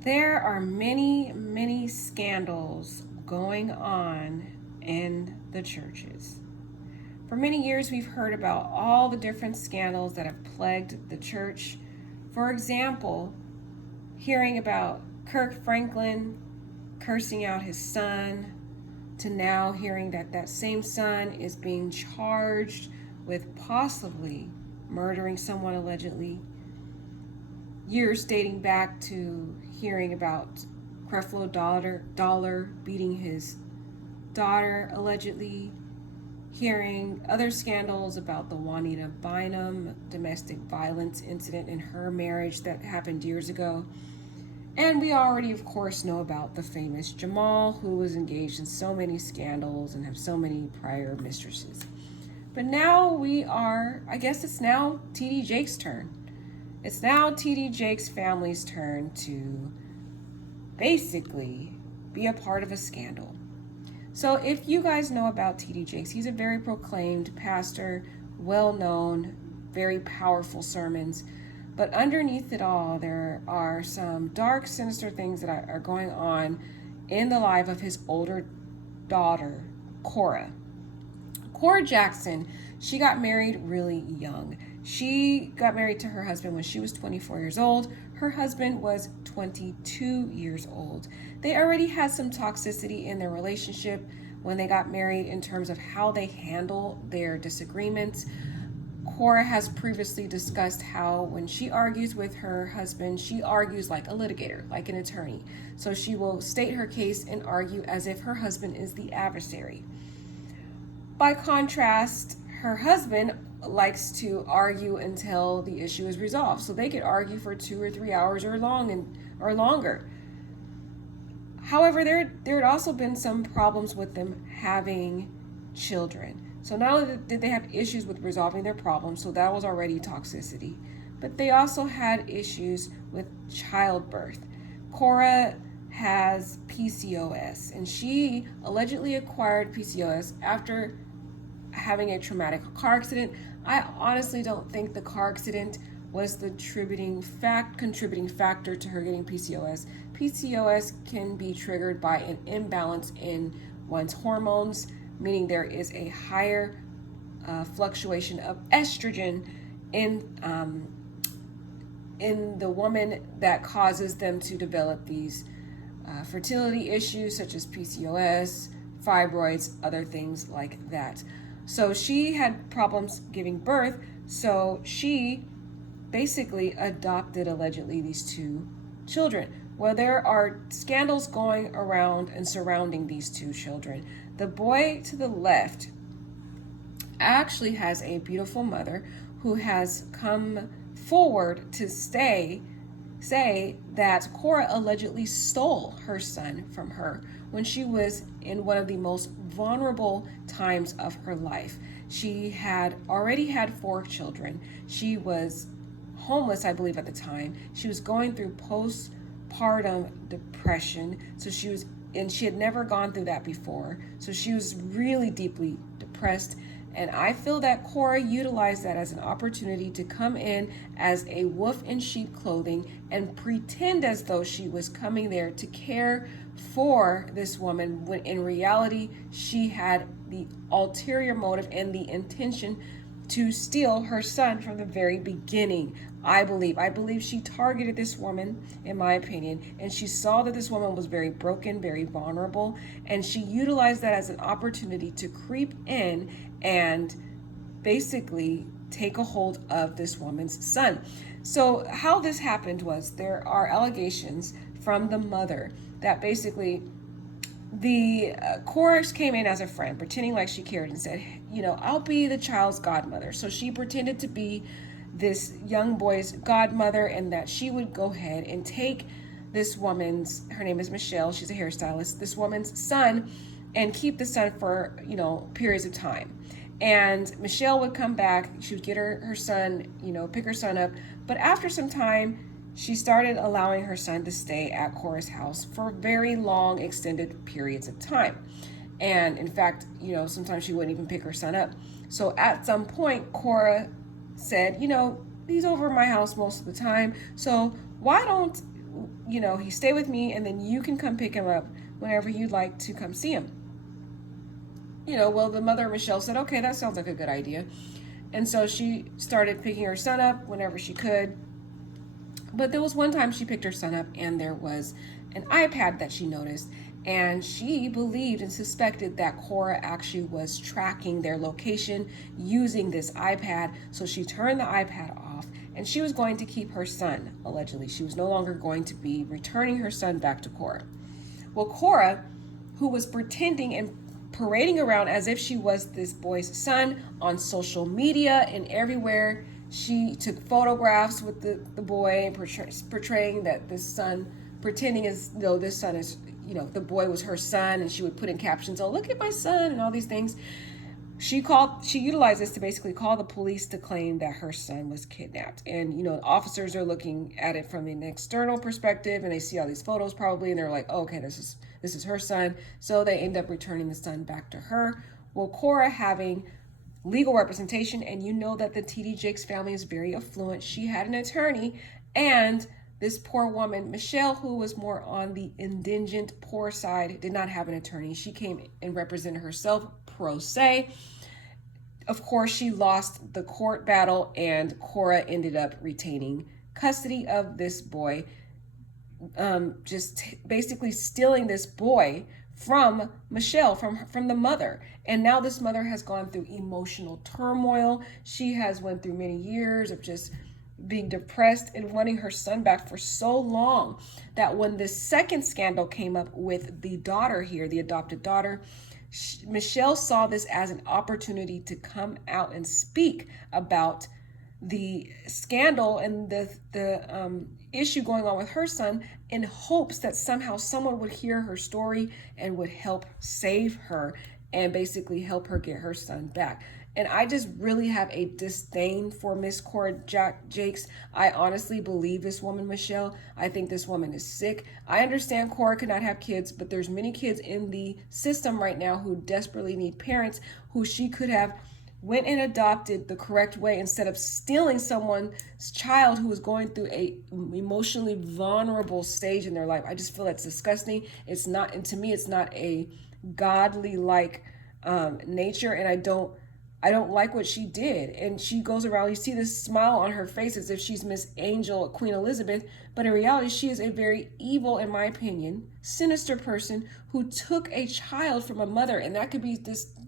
There are many, many scandals going on in the churches. For many years, we've heard about all the different scandals that have plagued the church. For example, hearing about Kirk Franklin cursing out his son, to now hearing that that same son is being charged with possibly murdering someone allegedly. Years dating back to hearing about Creflo Dollar beating his daughter allegedly, hearing other scandals about the Juanita Bynum domestic violence incident in her marriage that happened years ago. And we already, of course, know about the famous Jamal, who was engaged in so many scandals and have so many prior mistresses. But now I guess it's now TD Jake's turn. It's now TD Jake's family's turn to basically be a part of a scandal. So if you guys know about TD Jakes, he's a very proclaimed pastor, well known, very powerful sermons. But underneath it all, there are some dark, sinister things that are going on in the life of his older daughter, Cora. Cora Jackson, she got married really young. She got married to her husband when she was 24 years old. Her husband was 22 years old. They already had some toxicity in their relationship when they got married in terms of how they handle their disagreements. Cora has previously discussed how when she argues with her husband, she argues like a litigator, like an attorney. So she will state her case and argue as if her husband is the adversary. By contrast, her husband likes to argue until the issue is resolved. So they could argue for 2 or 3 hours or longer. However, there had also been some problems with them having children. So not only did they have issues with resolving their problems, so that was already toxicity, but they also had issues with childbirth. Cora has PCOS, and she allegedly acquired PCOS after having a traumatic car accident. I honestly don't think the car accident was the contributing factor to her getting PCOS. PCOS can be triggered by an imbalance in one's hormones, meaning there is a higher fluctuation of estrogen in the woman that causes them to develop these fertility issues such as PCOS, fibroids, other things like that. So she had problems giving birth, so she basically adopted allegedly these two children. Well, there are scandals going around and surrounding these two children. The boy to the left actually has a beautiful mother who has come forward to say that Cora allegedly stole her son from her when she was in one of the most vulnerable times of her life. She had already had 4 children. She was homeless, I believe, at the time. She was going through postpartum depression. She had never gone through that before. So she was really deeply depressed. And I feel that Cora utilized that as an opportunity to come in as a wolf in sheep clothing and pretend as though she was coming there to care for this woman, when in reality she had the ulterior motive and the intention to steal her son from the very beginning. I believe she targeted this woman, in my opinion, and she saw that this woman was very broken, very vulnerable, and she utilized that as an opportunity to creep in and basically take a hold of this woman's son. So how this happened was there are allegations from the mother that basically the chorus came in as a friend, pretending like she cared, and said, I'll be the child's godmother. So she pretended to be this young boy's godmother, and that she would go ahead and take her name is Michelle, she's a hairstylist, this woman's son, and keep the son for, periods of time. And Michelle would come back, she would get her son, pick her son up. But after some time, she started allowing her son to stay at Cora's house for very long, extended periods of time. And in fact, sometimes she wouldn't even pick her son up. So at some point, Cora said, he's over at my house most of the time. So why don't he stay with me, and then you can come pick him up whenever you'd like to come see him. Well, the mother, Michelle, said, okay, that sounds like a good idea. And so she started picking her son up whenever she could. But there was one time she picked her son up, and there was an iPad that she noticed. And she believed and suspected that Cora actually was tracking their location using this iPad. So she turned the iPad off, and she was going to keep her son, allegedly. She was no longer going to be returning her son back to Cora. Well, Cora, who was pretending and parading around as if she was this boy's son on social media and everywhere, she took photographs with the boy, portraying that this son, pretending as though this son is, the boy was her son, and she would put in captions, oh, look at my son, and all these things. She utilized this to basically call the police to claim that her son was kidnapped. And, officers are looking at it from an external perspective, and they see all these photos probably, and they're like, oh, okay, this is her son. So they end up returning the son back to her. Well, Cora, having legal representation, and that the TD Jakes family is very affluent, she had an attorney, and this poor woman, Michelle, who was more on the indigent, poor side, did not have an attorney. She came and represented herself pro se. Of course, she lost the court battle, and Cora ended up retaining custody of this boy, just basically stealing this boy from Michelle, from the mother. And now this mother has gone through emotional turmoil. She has went through many years of just being depressed and wanting her son back for so long that when this second scandal came up with the daughter here, the adopted daughter, Michelle saw this as an opportunity to come out and speak about the scandal and the issue going on with her son, in hopes that somehow someone would hear her story and would help save her and basically help her get her son back. And I just really have a disdain for Miss Cora Jakes. I honestly believe this woman, Michelle. I think this woman is sick. I understand Cora could not have kids, but there's many kids in the system right now who desperately need parents who she could have went and adopted the correct way instead of stealing someone's child who is going through a emotionally vulnerable stage in their life. I just feel that's disgusting. It's not, and to me, it's not a godly like nature, and I don't like what she did. And she goes around, you see this smile on her face as if she's Miss Angel, Queen Elizabeth, but in reality, she is a very evil, in my opinion, sinister person who took a child from a mother. And that could be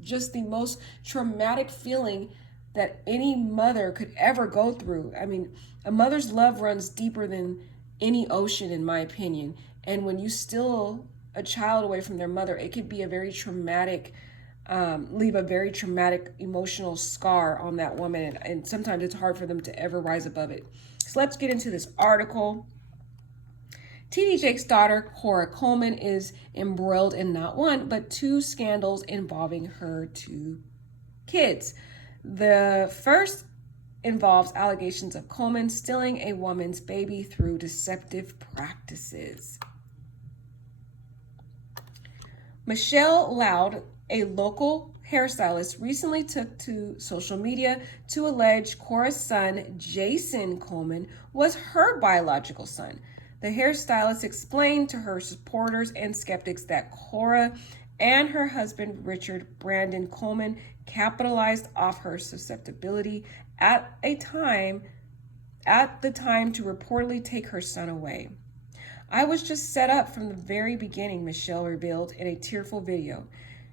just the most traumatic feeling that any mother could ever go through. I mean, a mother's love runs deeper than any ocean, in my opinion. And when you steal a child away from their mother, it could be a very traumatic leave a very traumatic emotional scar on that woman, and sometimes it's hard for them to ever rise above it. So let's get into this article. TD Jakes' daughter, Cora Coleman, is embroiled in not one, but two scandals involving her two kids. The first involves allegations of Coleman stealing a woman's baby through deceptive practices. Michelle Loud, a local hairstylist, recently took to social media to allege Cora's son, Jason Coleman, was her biological son. The hairstylist explained to her supporters and skeptics that Cora and her husband, Richard Brandon Coleman, capitalized off her susceptibility at the time to reportedly take her son away. I was just set up from the very beginning, Michelle revealed in a tearful video.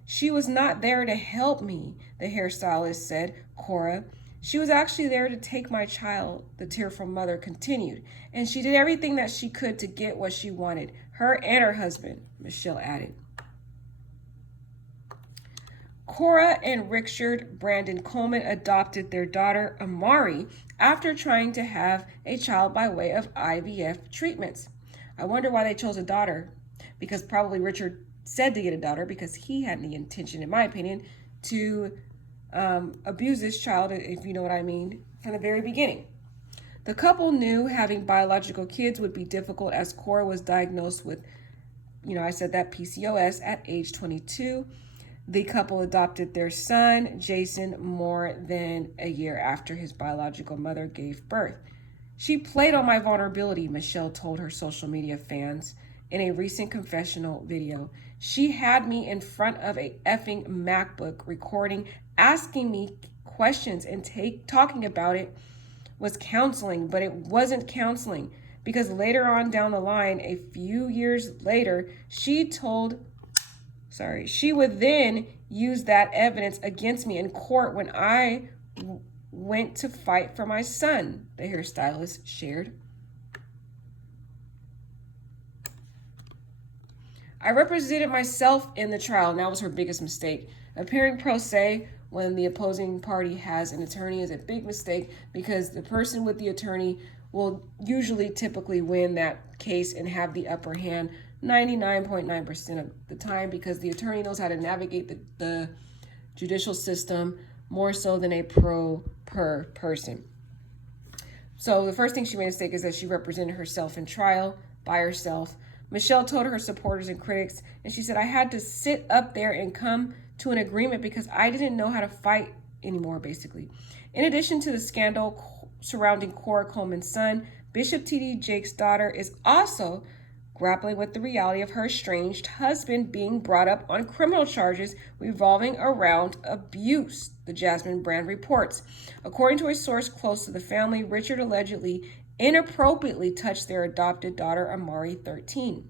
She was not there to help me, the hairstylist said. Cora, she was actually there to take my child, the tearful mother continued, and she did everything that she could to get what she wanted, her and her husband, Michelle added. Cora and Richard Brandon Coleman adopted their daughter, Amari, after trying to have a child by way of IVF treatments. I wonder why they chose a daughter, because probably Richard said to get a daughter because he had the intention, in my opinion, to abuse this child, if you know what I mean, from the very beginning. The couple knew having biological kids would be difficult as Cora was diagnosed with, I said that PCOS at age 22. The couple adopted their son, Jason, more than a year after his biological mother gave birth. She played on my vulnerability, Michelle told her social media fans in a recent confessional video. She had me in front of a effing MacBook recording, asking me questions and talking about it was counseling, but it wasn't counseling because later on down the line, a few years later, she would then use that evidence against me in court when I went to fight for my son, the hairstylist shared. I represented myself in the trial, and that was her biggest mistake. Appearing pro se when the opposing party has an attorney is a big mistake because the person with the attorney will usually typically win that case and have the upper hand 99.9% of the time because the attorney knows how to navigate the judicial system more so than a per person. So the first thing she made a mistake is that she represented herself in trial by herself. Michelle told her supporters and critics, and she said, I had to sit up there and come to an agreement because I didn't know how to fight anymore, basically. In addition to the scandal surrounding Cora Coleman's son, Bishop T.D. Jakes' daughter is also grappling with the reality of her estranged husband being brought up on criminal charges revolving around abuse, the Jasmine Brand reports. According to a source close to the family, Richard allegedly inappropriately touched their adopted daughter, Amari, 13.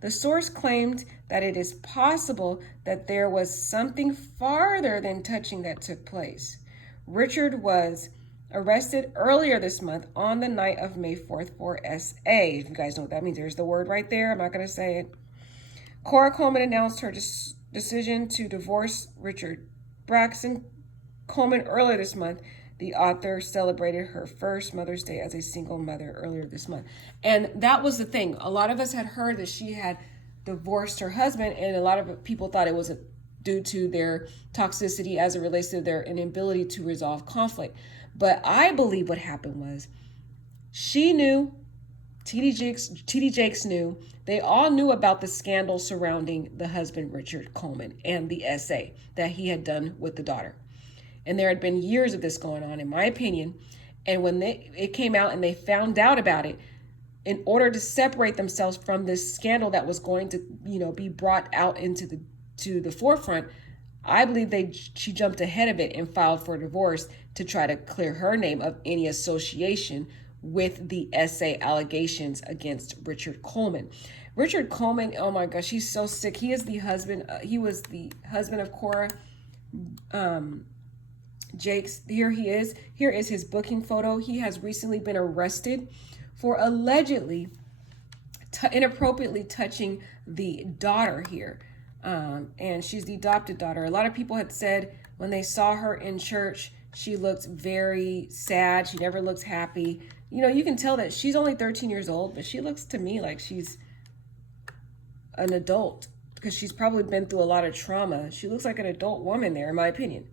The source claimed that it is possible that there was something farther than touching that took place. Richard was arrested earlier this month on the night of May 4th for SA. If you guys know what that means, there's the word right there. I'm not going to say it. Cora Coleman announced her decision to divorce Richard Braxton Coleman earlier this month. The author celebrated her first Mother's Day as a single mother earlier this month. And that was the thing. A lot of us had heard that she had divorced her husband, and a lot of people thought it was due to their toxicity as it relates to their inability to resolve conflict. But I believe what happened was she knew, T.D. Jakes knew, they all knew about the scandal surrounding the husband, Richard Coleman, and the essay that he had done with the daughter. And there had been years of this going on, in my opinion. And when it came out and they found out about it, in order to separate themselves from this scandal that was going to, be brought out into the forefront, I believe she jumped ahead of it and filed for divorce to try to clear her name of any association with the essay allegations against Richard Coleman. Richard Coleman, oh my gosh, he's so sick. He is the husband. He was the husband of Cora Jakes. Here he is. Here is his booking photo. He has recently been arrested for allegedly inappropriately touching the daughter here. And she's the adopted daughter. A lot of people had said when they saw her in church, she looked very sad. She never looks happy. You can tell that she's only 13 years old, but she looks to me like she's an adult because she's probably been through a lot of trauma. She looks like an adult woman there, in my opinion.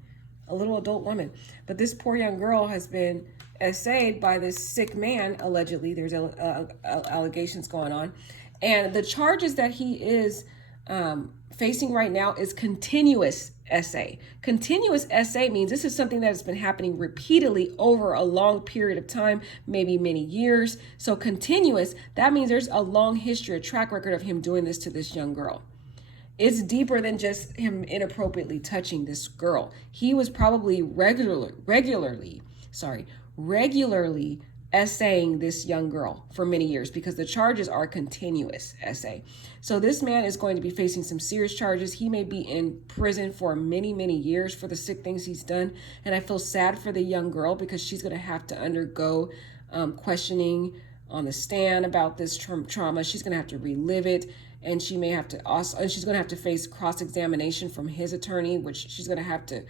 A little adult woman. But this poor young girl has been essayed by this sick man, allegedly. There's allegations going on. And the charges that he is facing right now is continuous essay. Continuous essay means this is something that has been happening repeatedly over a long period of time, maybe many years. So continuous, that means there's a long history, a track record of him doing this to this young girl. It's deeper than just him inappropriately touching this girl. He was probably regularly essaying this young girl for many years because the charges are continuous essay. So this man is going to be facing some serious charges. He may be in prison for many, many years for the sick things he's done. And I feel sad for the young girl because she's going to have to undergo questioning on the stand about this trauma. She's going to have to relive it. And she may have to also, and she's going to have to face cross-examination from his attorney, which she's going to have to,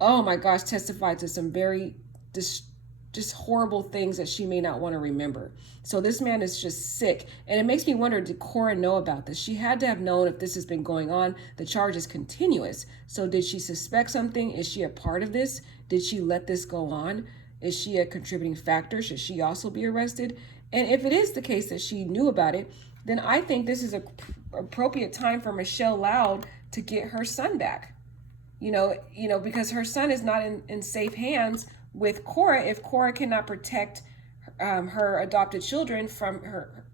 oh my gosh, testify to some very just horrible things that she may not want to remember. So this man is just sick. And it makes me wonder, did Cora know about this? She had to have known if this has been going on. The charge is continuous. So did she suspect something? Is she a part of this? Did she let this go on? Is she a contributing factor? Should she also be arrested? And if it is the case that she knew about it, then I think this is an appropriate time for Michelle Loud to get her son back. Because her son is not in safe hands with Cora if Cora cannot protect her adopted children from her,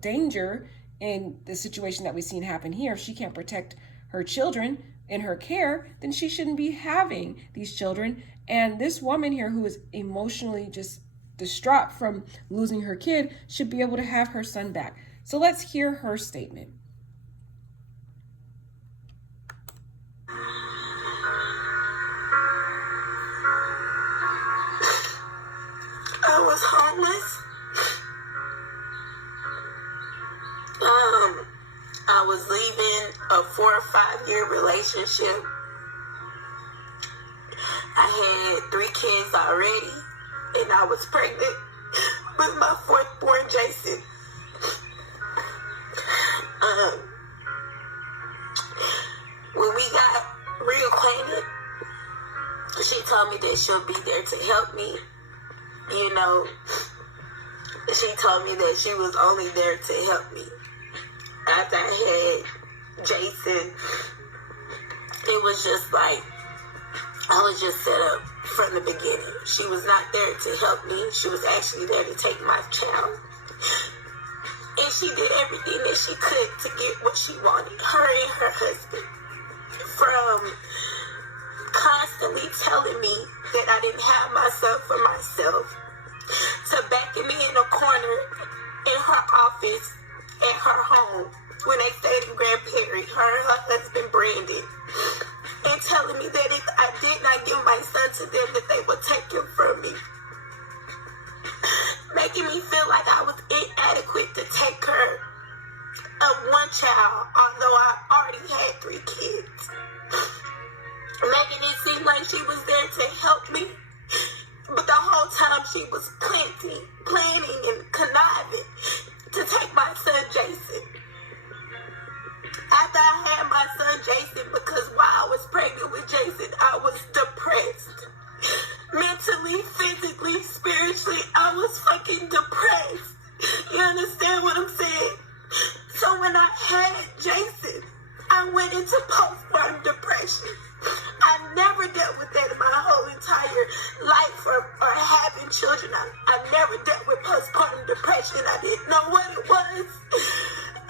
danger in the situation that we've seen happen here. If she can't protect her children in her care, then she shouldn't be having these children. And this woman here, who is emotionally just distraught from losing her kid, should be able to have her son back. So let's hear her statement. I was homeless. I was leaving a 4 or 5 year relationship. I had 3 kids already, and I was pregnant with my 4th born, Jason. When we got reacquainted, she told me that she'll be there to help me. She told me that she was only there to help me. After I had Jason, it was just like I was just set up from the beginning. She was not there to help me. She was actually there to take my child. And she did everything that she could to get what she wanted, her and her husband. From constantly telling me that I didn't have myself for myself, to backing me in a corner in her office at her home when they stayed in Grand Prairie, her and her husband Brandon, and telling me that if I did not give my son to them, that they would take him from me. Making me feel like I was inadequate to take care of one child, although I already had 3 kids. Making it seem like she was there to help me, but the whole time she was planning and conniving to take my son Jason. After I had my son Jason, because while I was pregnant with Jason, I was depressed. Mentally, physically, spiritually, I was fucking depressed. You understand what I'm saying? So when I had Jason, I went into postpartum depression. I never dealt with that in my whole entire life or having children. I never dealt with postpartum depression. I didn't know what it was.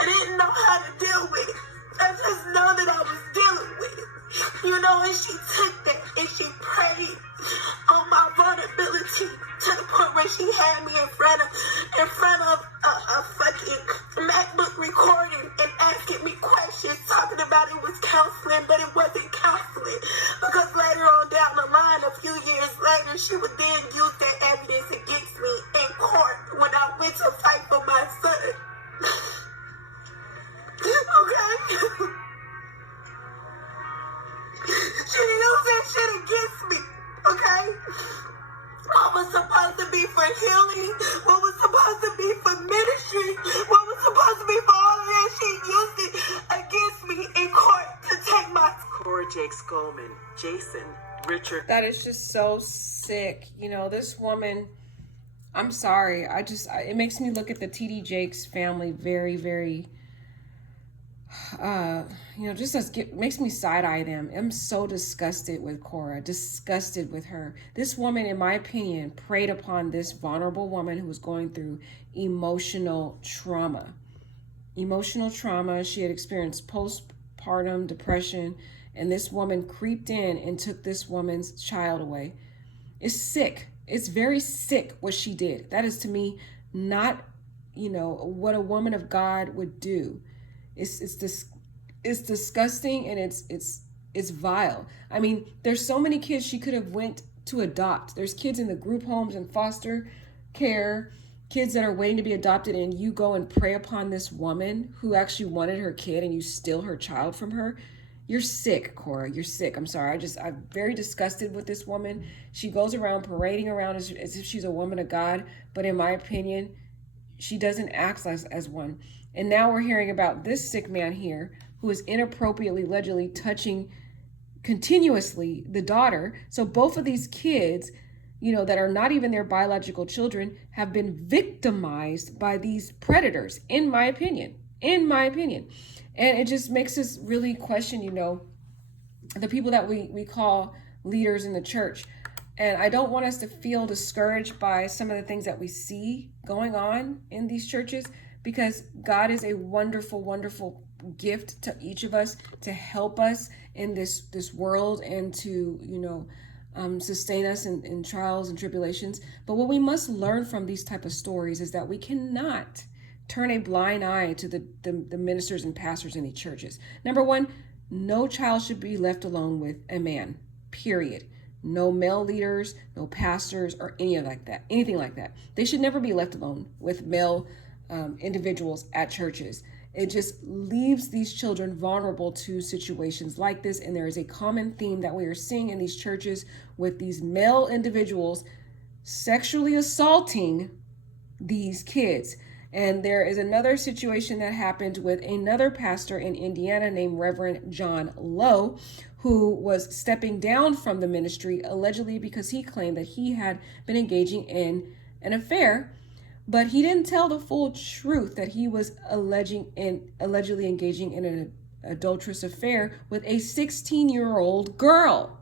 I didn't know how to deal with it. I just know that I was dealing with it. And she took that and she prayed on my vulnerability to the point where she had me in front of a fucking MacBook recording and asking me questions, talking about it was counseling, but it wasn't counseling. Because later on down the line, a few years later, she would then use that evidence against me in court when I went to fight for my son. Okay? She used that shit against me, okay? What was supposed to be for healing, what was supposed to be for ministry, what was supposed to be for all of that, she used it against me in court to take my... Cora Jakes Goldman, Jason, Richard. That is just so sick. This woman, I'm sorry. It makes me look at the TD Jakes family very, very, makes me side-eye them. I'm so disgusted with Cora, disgusted with her. This woman, in my opinion, preyed upon this vulnerable woman who was going through emotional trauma. She had experienced postpartum depression, and this woman creeped in and took this woman's child away. It's sick. It's very sick what she did. That is, to me, not, what a woman of God would do. It's disgusting, and it's vile. I mean, there's so many kids she could have went to adopt. There's kids in the group homes and foster care, kids that are waiting to be adopted, and you go and prey upon this woman who actually wanted her kid, and you steal her child from her. You're sick, Cora. You're sick. I'm sorry. I'm very disgusted with this woman. She goes around parading around as if she's a woman of God, but in my opinion, she doesn't act as one. And now we're hearing about this sick man here who is inappropriately, allegedly touching continuously the daughter. So both of these kids, that are not even their biological children, have been victimized by these predators, in my opinion. And it just makes us really question, the people that we call leaders in the church. And I don't want us to feel discouraged by some of the things that we see going on in these churches, because God is a wonderful, wonderful gift to each of us to help us in this world and to, sustain us in trials and tribulations. But what we must learn from these type of stories is that we cannot turn a blind eye to the ministers and pastors in these churches. Number one, no child should be left alone with a man, period. No male leaders, no pastors, or anything like that. They should never be left alone with male individuals at churches. It just leaves these children vulnerable to situations like this. And there is a common theme that we are seeing in these churches with these male individuals sexually assaulting these kids. And there is another situation that happened with another pastor in Indiana named Reverend John Lowe, who was stepping down from the ministry allegedly because he claimed that he had been engaging in an affair, but he didn't tell the full truth that he was allegedly engaging in an adulterous affair with a 16-year-old girl.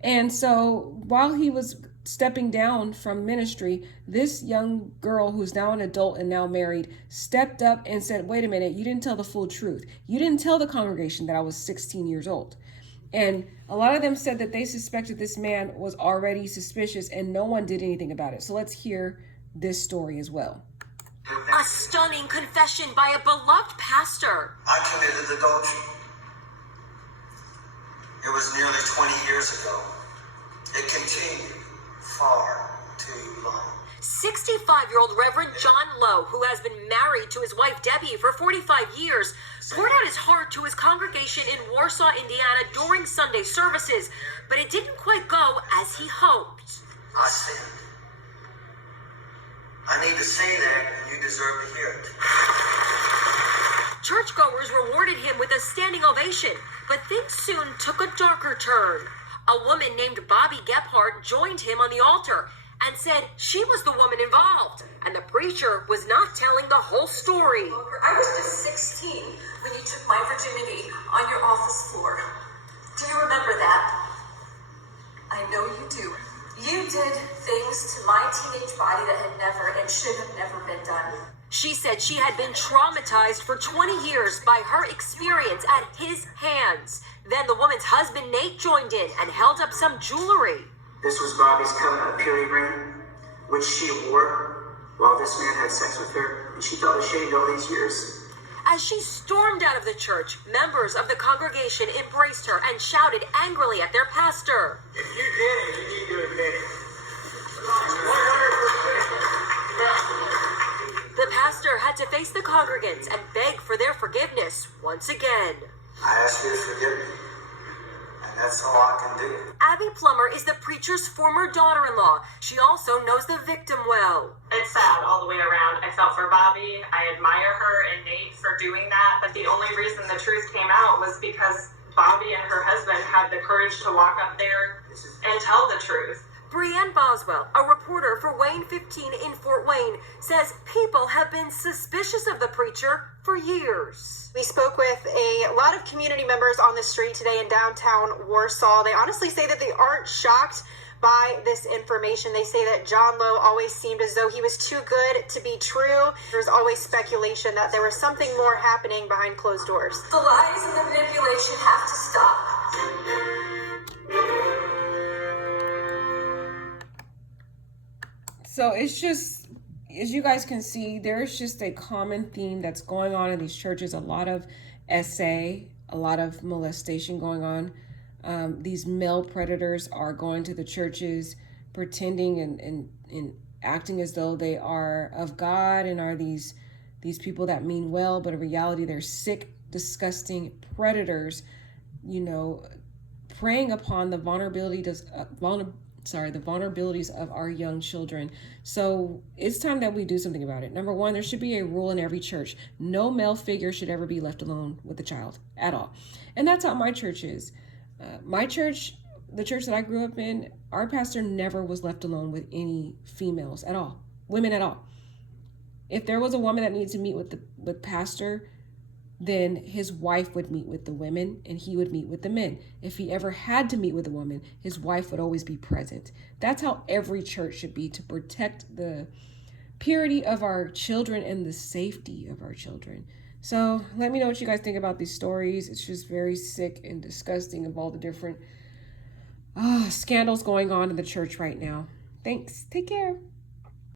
And so while he was stepping down from ministry, this young girl, who's now an adult and now married, stepped up and said, wait a minute, you didn't tell the full truth. You didn't tell the congregation that I was 16 years old. And a lot of them said that they suspected this man was already suspicious and no one did anything about it. So let's hear this story as well. A stunning confession by a beloved pastor. I committed adultery. It was nearly 20 years ago. It continued far too long. 65-year-old Reverend John Lowe, who has been married to his wife Debbie for 45 years, poured out his heart to his congregation in Warsaw, Indiana during Sunday services, but it didn't quite go as he hoped. I sinned. I need to say that, and you deserve to hear it. Churchgoers rewarded him with a standing ovation, but things soon took a darker turn. A woman named Bobby Gephardt joined him on the altar and said she was the woman involved, and the preacher was not telling the whole story. I was just 16 when you took my virginity on your office floor. Do you remember that? I know you do. You did things to my teenage body that had never and should have never been done. She said she had been traumatized for 20 years by her experience at his hands. Then the woman's husband, Nate, joined in and held up some jewelry. This was Bobby's covenant purity ring, which she wore while this man had sex with her, and she felt ashamed all these years. As she stormed out of the church, members of the congregation embraced her and shouted angrily at their pastor. If you did it, you need to admit it. The pastor had to face the congregants and beg for their forgiveness once again. I ask you to forgive me, and that's all I can do. Abby Plummer is the preacher's former daughter-in-law. She also knows the victim well. It's sad all the way around. I felt for Bobby. I admire her and Nate for doing that. But the only reason the truth came out was because Bobby and her husband had the courage to walk up there and tell the truth. Brianne Boswell, a reporter for Wayne 15 in Fort Wayne, says people have been suspicious of the preacher for years. We spoke with a lot of community members on the street today in downtown Warsaw. They honestly say that they aren't shocked by this information. They say that John Lowe always seemed as though he was too good to be true. There's always speculation that there was something more happening behind closed doors. The lies and the manipulation have to stop. So it's just, as you guys can see, there's just a common theme that's going on in these churches. A lot of SA, a lot of molestation going on. These male predators are going to the churches, pretending and acting as though they are of God and are these people that mean well, but in reality, they're sick, disgusting predators, preying upon the vulnerabilities of our young children. So it's time that we do something about it. Number one, there should be a rule in every church. No male figure should ever be left alone with a child at all. And that's how my church is. My church, the church that I grew up in, our pastor never was left alone with any females at all, women at all. If there was a woman that needed to meet with pastor, then his wife would meet with the women and he would meet with the men. If he ever had to meet with a woman, his wife would always be present. That's how every church should be, to protect the purity of our children and the safety of our children. So let me know what you guys think about these stories. It's just very sick and disgusting of all the different scandals going on in the church right now. Thanks. Take care.